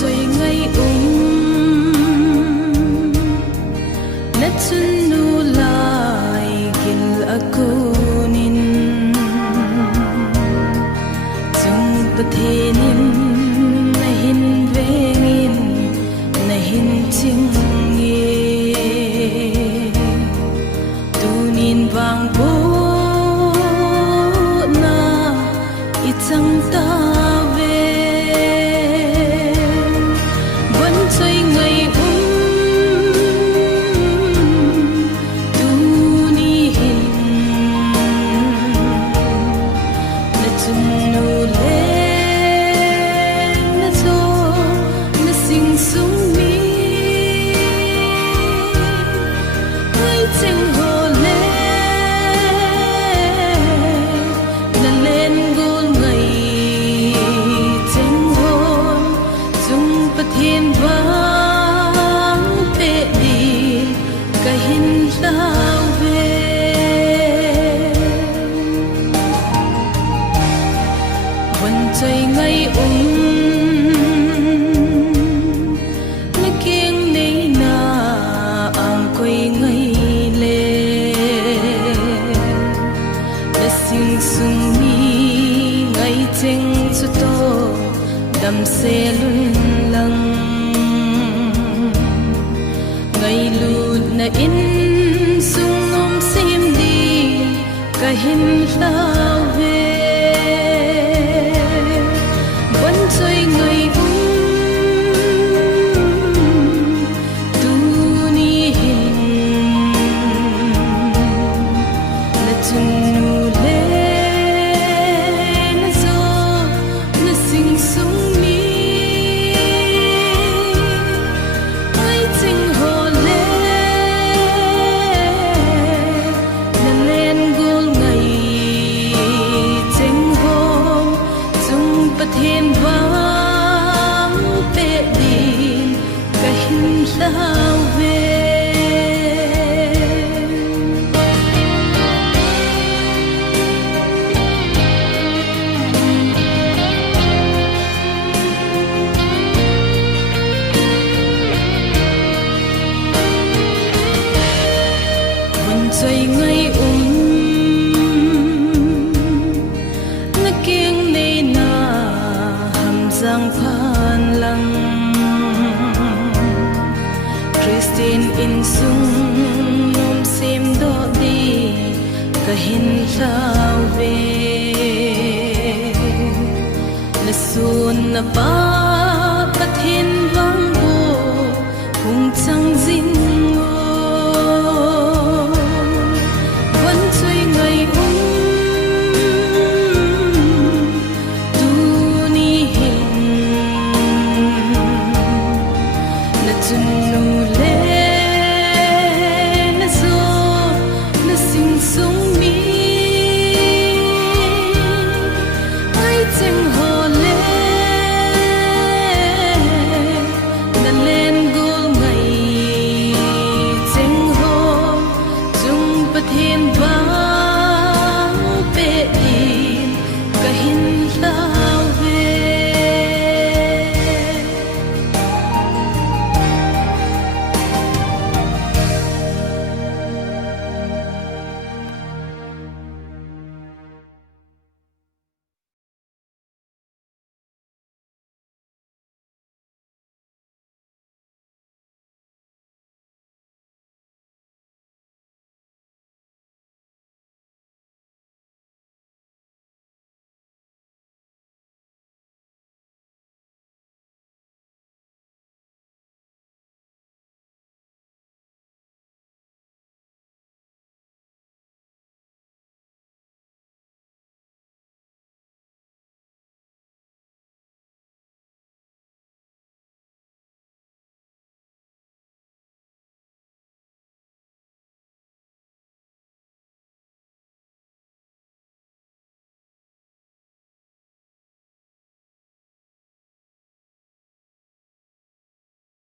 Chơi ngay na chunu lai gil akunin chung pathenin na hin vengin na hin chingye tunin wang bo na itang ta thiên vắng tệ đi cả hin lao về vẫn chơi ngay nó kiêng này na ang quay ngay lệ đã sinh sung ni ngay trên cho to đầm xe lưng lăng ngày lụt na in sung om sim đi cả hin lao về vẫn chơi ngày tu ni hin na chunu le na zo na sing sung thiên vắng tệ đi cả hin lao về vẫn chơi ngay nó kiêng này na giang phan lang Christine in sung nom sim do đi cả hin lao về na sun na pa pathin vang bo hung chang zin